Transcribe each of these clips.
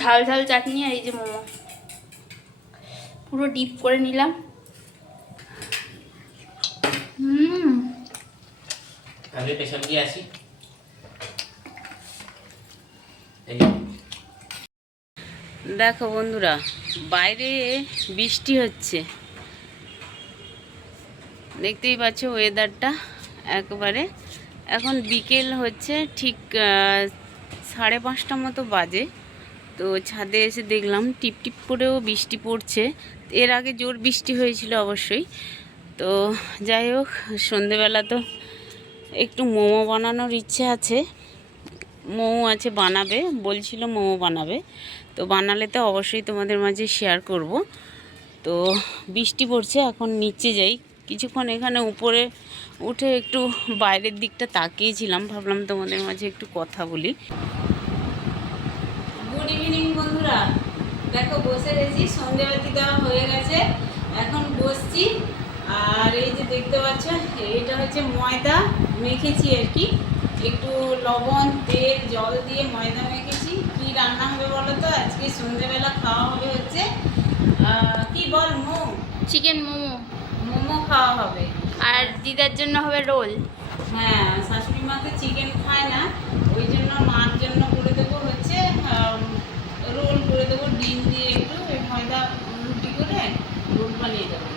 ঝাল ঝাল চাটনি আর এই যে মোমো পুরো ডিপ করে নিলাম। আমি পেছন দিয়ে আসি। দেখো বন্ধুরা, বাইরে বৃষ্টি হচ্ছে, দেখতেই পাচ্ছ ওয়েদারটা একেবারে। এখন বিকেল হচ্ছে, ঠিক 5:30 মতো বাজে। তো ছাদে এসে দেখলাম টিপ টিপ করেও বৃষ্টি পড়ছে। এর আগে জোর বৃষ্টি হয়েছিল অবশ্যই। তো যাই হোক, সন্ধেবেলা তো একটু মোমো বানানোর ইচ্ছে আছে। মোমো আছে, বানাবে বলছিল, মোমো বানাবে। তো বানালে তো অবশ্যই তোমাদের মাঝে শেয়ার করব। তো বৃষ্টি পড়ছে, এখন নিচে যাই কিছুক্ষণ। এখানে উপরে উঠে একটু বাইরের দিকটা তাকিয়েছিলাম, ভাবলাম তোমাদের মাঝে একটু কথা বলি। গুড ইভিনিং বন্ধুরা, দেখো বসে গেছি, সন্ধ্যেবাতি দেওয়া হয়ে গেছে, এখন বসছি। আর এই যে দেখতে পাচ্ছ, এটা হচ্ছে ময়দা মেখেছি আর কি, একটু লবণ তেল জল দিয়ে ময়দা মেখেছি। কি রান্না হবে বলো তো? আজকে সন্ধ্যেবেলা খাওয়া হবে হচ্ছে কি বল, চিকেন মোমো। মোমো খাওয়া হবে। আর দিদার জন্য হবে রোল। হ্যাঁ, শাশুড়ি মা তো চিকেন খায় না, ওই জন্য মার জন্য করে দেবো হচ্ছে রোল করে দেবো, ডিম দিয়ে একটু ময়দা রুটি করে রোল বানিয়ে দেবো।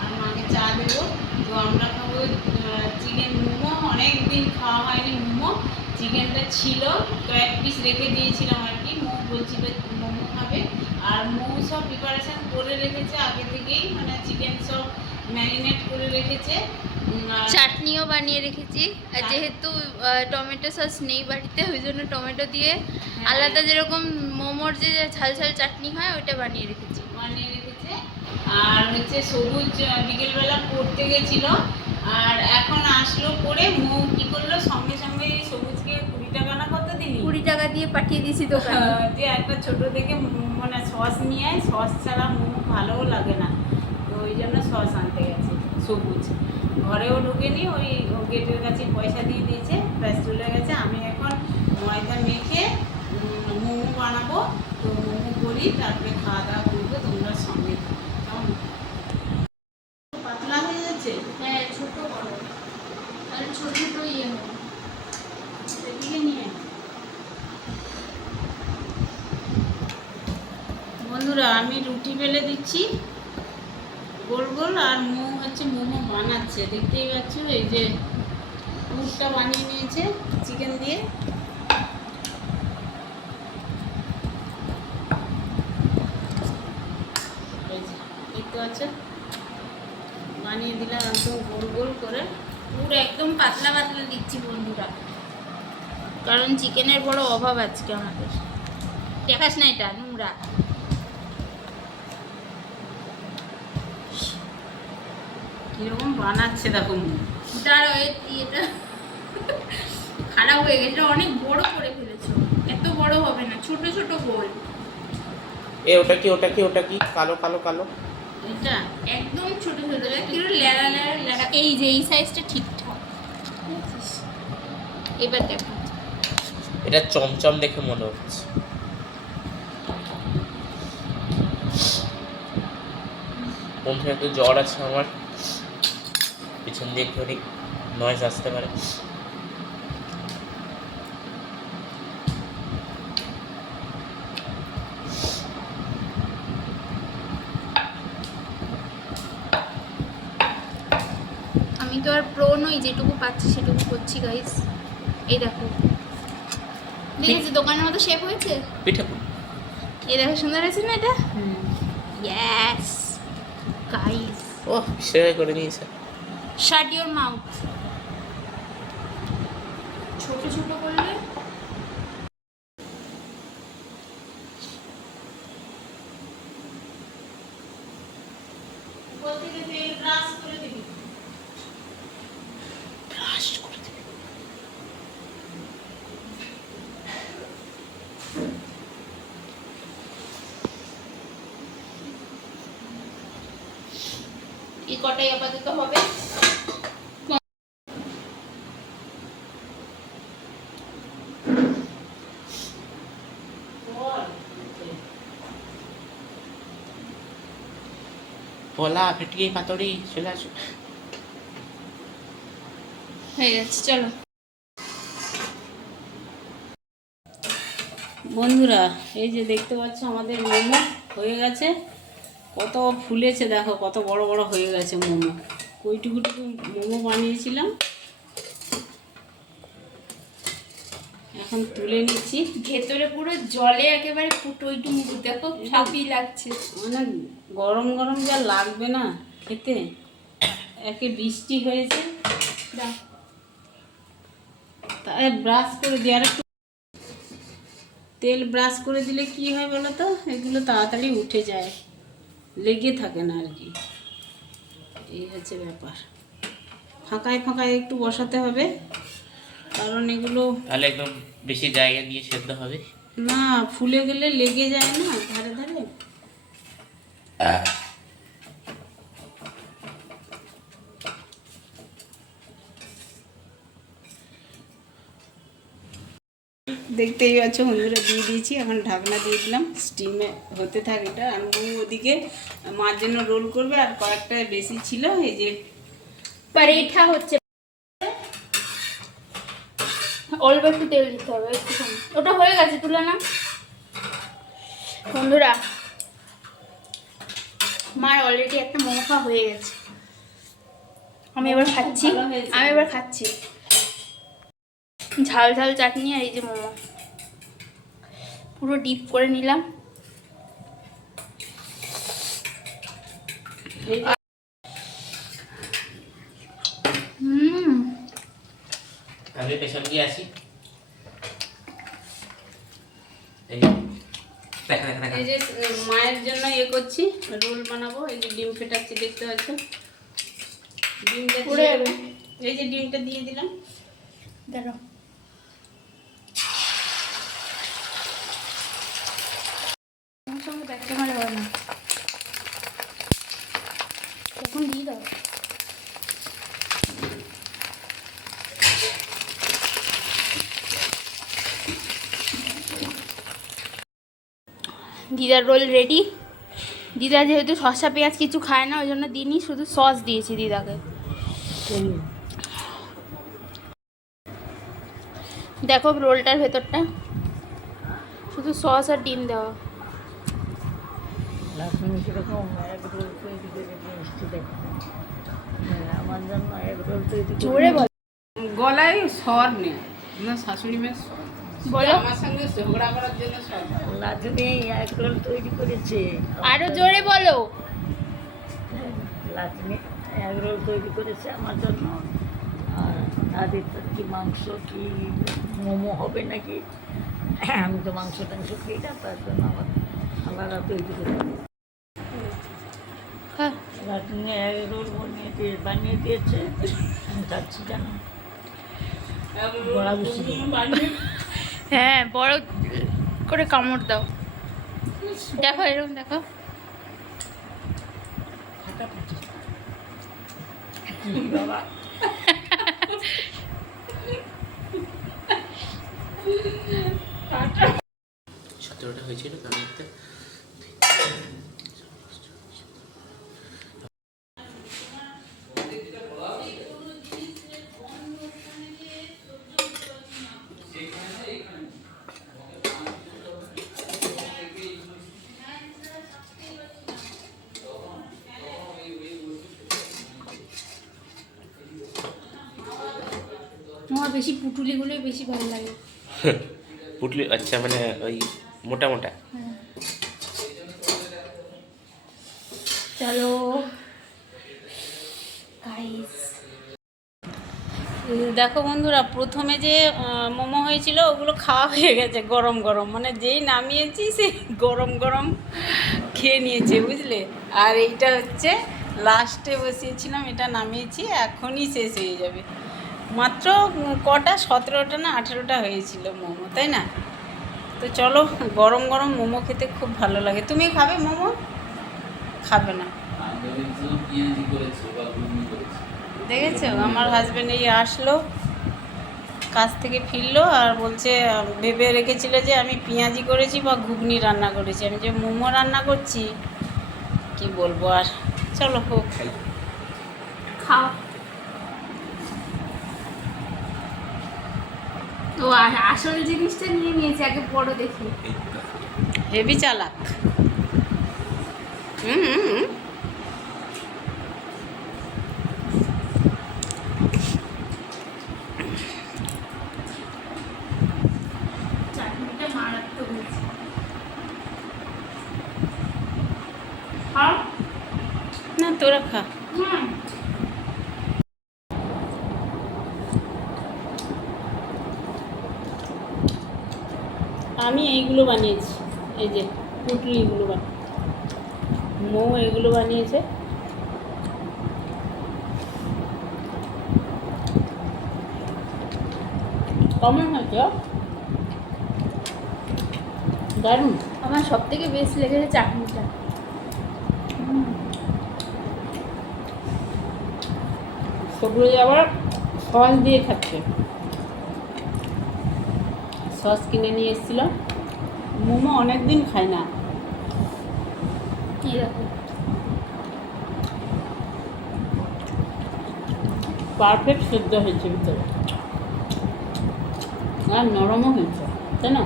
আর মাকে চা দেবো। তো আমরা খাবো চিকেন মোমো। অনেক দিন খাওয়া হয়নি মোমো। চিকেনটা ছিল, কয়েক পিস রেখে দিয়েছিলাম আর কি। মৌ বলছিল মোমো খাবে। আর মৌ সব প্রিপারেশান করে রেখেছে আগে থেকেই, মানে চিকেন সব ম্যারিনেট করে রেখেছে। চাটনিও বানিয়ে রেখেছি। আর যেহেতু টমেটো সস নেই বাড়িতে, ওই জন্য টমেটো দিয়ে আলাদা যেরকম মোমোর যে ঝাল ঝাল চাটনি হয় ওইটা বানিয়ে রেখেছে। আর হচ্ছে সবুজ বিকেলবেলা পড়তে গেছিল, আর এখন আসলো পরে। মৌ কি করলো, সঙ্গে সঙ্গে সবুজকে 20 টাকা না কত দিলি, 20 টাকা দিয়ে পাঠিয়ে দিয়েছি দোকানে। যে একটা ছোট দেখে মানে সস নিয়ে আয়, সস ছাড়া মোমো ভালোও লাগে না। তো ওই জন্য সস আনতে গেছে সবুজ। ঘরেও ঢুকেনি, ওই গেটের কাছে পয়সা দিয়ে দিয়েছে, প্রাইস চলে গেছে। আমি এখন ময়দা মেখে মোমো বানাবো। তো মোমো করি, তারপরে খাওয়া দাওয়া করবো, তোমরা সঙ্গে কেমন? পাতলা হয়ে যাচ্ছে। হ্যাঁ, ছোট বড় আর ছোট ছোট ইয়ে হবে। এদিকে নিয়ে বন্ধুরা, আমি রুটি বেলে দিচ্ছি গোল গোল, আর মৌ হচ্ছে মোমো বানাচ্ছে, দেখতেই পাচ্ছ। এই যে পুরটা বানিয়ে নিয়েছে চিকেন দিয়ে। এই যে দেখতে পাচ্ছ, বানিয়ে দিলাম একদম গোল গোল করে। পুরো একদম পাতলা পাতলা দিচ্ছি বন্ধুরা, কারণ চিকেনের বড় অভাব আজকে আমাদের। দেখাস না, এটা নোংরা। কিরকম বানাচ্ছে দেখো। দাঁড়ো, এটা খারাপ হয়ে গেছে, অনেক বড় করে ফেলেছো। এত বড় হবে না, ছোট ছোট গোল। ওটা কি ওটা কি ওটা কি কালো কালো কালো? এটা একদম ছোট ছোট, একটু লেড়া লেড়া লেড়া। এই যে এই সাইজটা ঠিকঠাক। এবার দেখো, এটা চমচম দেখে মনে হচ্ছে। কোনখানে একটু জ্বর আছে আমার, পিছন দিয়ে একটু নয়েজ আসতে পারে। আমি তো আর প্রো নই, যেটুকু পাচ্ছি সেটুকু করছি গাইস। এই দেখো, দেখেছি দোকানের মতো শেপ হয়েছে। পিঠা এই দেখো, সুন্দর হয়েছে না এটা? Yes guys. ও শেয়ার করে নিয়েছে। শাট ইওর মাউথ। ছোট ছোট করলে এই কটাই আপাতত হবে। পোলা ভেটকি পাতুরি চলে আসো। হয়ে গেছে, চলো। বন্ধুরা এই যে দেখতে পাচ্ছ আমাদের মোমো হয়ে গেছে। কত ফুলেছে দেখো, কত বড় বড় হয়ে গেছে মোমো। কইটুকুটুকু মোমো বানিয়েছিলাম, এখন তুলে নিচ্ছি। ভেতরে পুরো জলে একেবারে টইটু মুড়ু, দেখো ছাপি লাগছে। মানে গরম গরম যা লাগবে না খেতে। একে বৃষ্টি হয়েছে, তাই ব্রাশ করে দিয়ে আর একটু তেল ব্রাশ করে দিলে কি হয় বলো তো, এগুলো তাড়াতাড়ি উঠে যায়, লেগে থাকে না আর কি। এই হচ্ছে ব্যাপার। ফাঁকায় ফাঁকায় একটু বসাতে হবে, কারণ এগুলো তাহলে একদম বেশি জায়গা দিয়ে সেদ্ধ হবে। না ফুলে গেলে লেগে যায় না ধারে ধারে। দেখতেই পাচ্ছ বন্ধুরা, দিয়ে দিয়েছি, এখন ঢাকনা দিয়ে দিলাম, স্টিমে হতে থাক এটা। আমি ওদিকে মার জন্য রোল করবে, আর কয়েকটা বেশি ছিল এই যে পরোটা হচ্ছে। অল্প একটু তেল দিতে হবে, একটুখানি। ওটা হয়ে গেছে, তুলে না বন্ধুরা। মার অলরেডি একটা মোমো খাওয়া হয়ে গেছে। আমি এবার খাচ্ছি, ভালো হয়েছে। আমি এবার খাচ্ছি ঝাল ঝাল চাটনি আর এই যে মোমো পুরো ডিপ করে নিলাম। আমি পেছন দিয়ে আসি। এই যে, দেখা দেখা দেখা। এই যে মায়ের জন্য ইয়ে করছি, রোল বানাবো। এই যে ডিম ফেটাচ্ছি, দেখতে পাচ্ছ। ডিমটা পুড়ে দিয়ে যাবে। এই যে ডিমটা দিয়ে দিলাম। দেখো আমার সঙ্গে ব্যাগটা মারা হয় না, তখন দিয়ে দাও। দিদার রোল রেডি। দিদা যেহেতু শসা পেঁয়াজ কিছু খায় না, ওই জন্য দিইনি, শুধু সস দিয়েছি দিদাকে। দেখো রোলটার ভেতরটা শুধু সস আর ডিম দেওয়া। জোরে বল, গলায় স্বর নেই, আমার শাশুড়ি মেয়ের স্বর। বলো। আমার সঙ্গে ঝগড়া করার জন্য স্বর। লাজনে এক রোল তৈরি করেছে। আরো জোরে বলো। লাজনে এক রোল তৈরি করেছে আমার জন্য। আর তাদের তো কি মাংস কি মোমো হবে নাকি, আমি তো মাংস টাংস খাই না, তার জন্য আমার আলাদা তৈরি করে হ্যাঁ লাজনে এক রোল বানিয়ে দিয়েছে। আমি খাচ্ছি কেন, বড়া বসে হ্যাঁ, বড় করে কামড় দাও। দেখো এরকম দেখো। ফাটাফাটি কি বাবা। সতেরোটা হয়েছিল তার মধ্যে। আমার বেশি পুটুলিগুলোই বেশি ভালো লাগে। পুটলি, আচ্ছা, মানে ওই মোটা মোটা। চলো গাইস, দেখো বন্ধুরা, প্রথমে যে মোমো হয়েছিল ওগুলো খাওয়া হয়ে গেছে গরম গরম, মানে যেই নামিয়েছি সেই গরম গরম খেয়ে নিয়েছে, বুঝলে। আর এইটা হচ্ছে লাস্টে বসিয়েছিলাম, এটা নামিয়েছি, এখনই শেষ হয়ে যাবে। মাত্র কটা 17টা না 18টা হয়েছিল মোমো, তাই না? তো চলো, গরম গরম মোমো খেতে খুব ভালো লাগে। তুমি খাবে মোমো? খাবে না, দেখেছো আমার হাজব্যান্ড এই আসলো, কাজ থেকে ফিরলো আর বলছে, ভেবে রেখেছিল যে আমি পেঁয়াজি করেছি বা ঘুগনি রান্না করেছি। আমি যে মোমো রান্না করছি, কি বলবো আর। চলো হোক। খাও। তো আসল জিনিসটা নিয়ে নিয়েছে, আগে বড় দেখি। হেভি চালাক। হুম হুম হুম। চাটনিটা মারাত্মক হয়েছে। খাও। না তোরা খা। হুম। আমি এইগুলো বানিয়েছি, এই যে পুটলি এগুলো মৌ এগুলো বানিয়েছে। কেমন হয়েছে? দারুণ। আমার সব থেকে বেস্ট লেগেছে চাটনিটা। সবগুলো আবার সস দিয়ে খাচ্ছে। সস কিনে নিয়ে এসেছিল। মোমো অনেক দিন খাই না। এই দেখো, পারফেক্ট সেদ্ধ হয়েছে ভিতরে, আর নরমও হয়েছে, তাই না?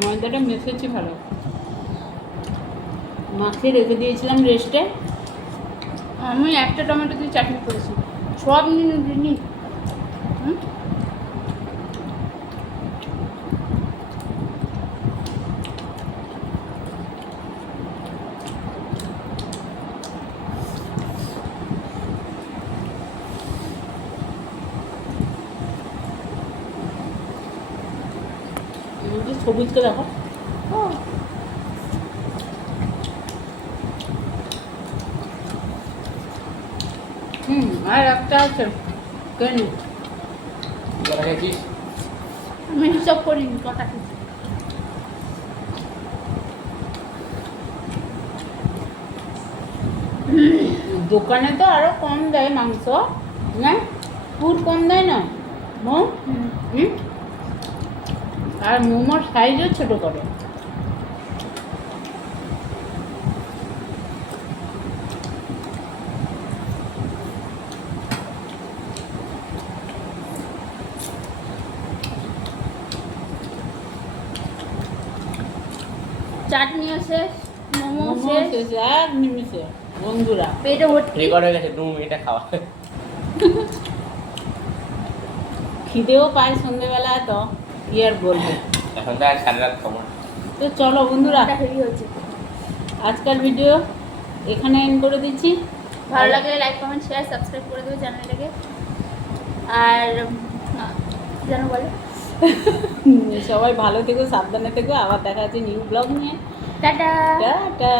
ময়দাটা মেখেছি ভালো, মাখিয়ে রেখে দিয়েছিলাম রেস্টে। আমি একটা টমেটো দিয়ে চাটনি করেছি, সব নিই। সবুজকে দেখো, আর একটা আছে কেন? আমি হিসাব করিনি কটা খেয়েছি। দোকানে তো আরো কম দেয় মাংস, না পুর কম দেয় না মো? হুম। আর মোমোর সাইজও ছোট করে। চাটনিও শেষ, মোমো মোমো শেষ, শেষ এক নিমিষে বন্ধুরা। পেটে ভর্তি। রেকর্ড হয়ে গেছে 2 মিনিটে খাওয়া। খিদেও পায় সন্ধ্যেবেলা, তো কি আর বলবো। এখন তো আর সারা রাত খাবো না। তো চলো বন্ধুরা, হেভি হয়েছে। আজকের ভিডিও এখানে এন্ড করে দিচ্ছি। ভালো লাগলে লাইক কমেন্ট শেয়ার সাবস্ক্রাইব করে দেবে চ্যানেলটাকে। আর যেন বলো, সবাই ভালো থেকো, সাবধানে থেকো, আবার দেখা যাচ্ছে নিউ ব্লগ নিয়ে। টাটা। টাটা।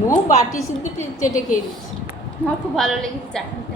মো বাটি সিদ্ধ চেটে খেয়ে দিচ্ছি। আমার খুব ভালো লেগেছে চাটনি।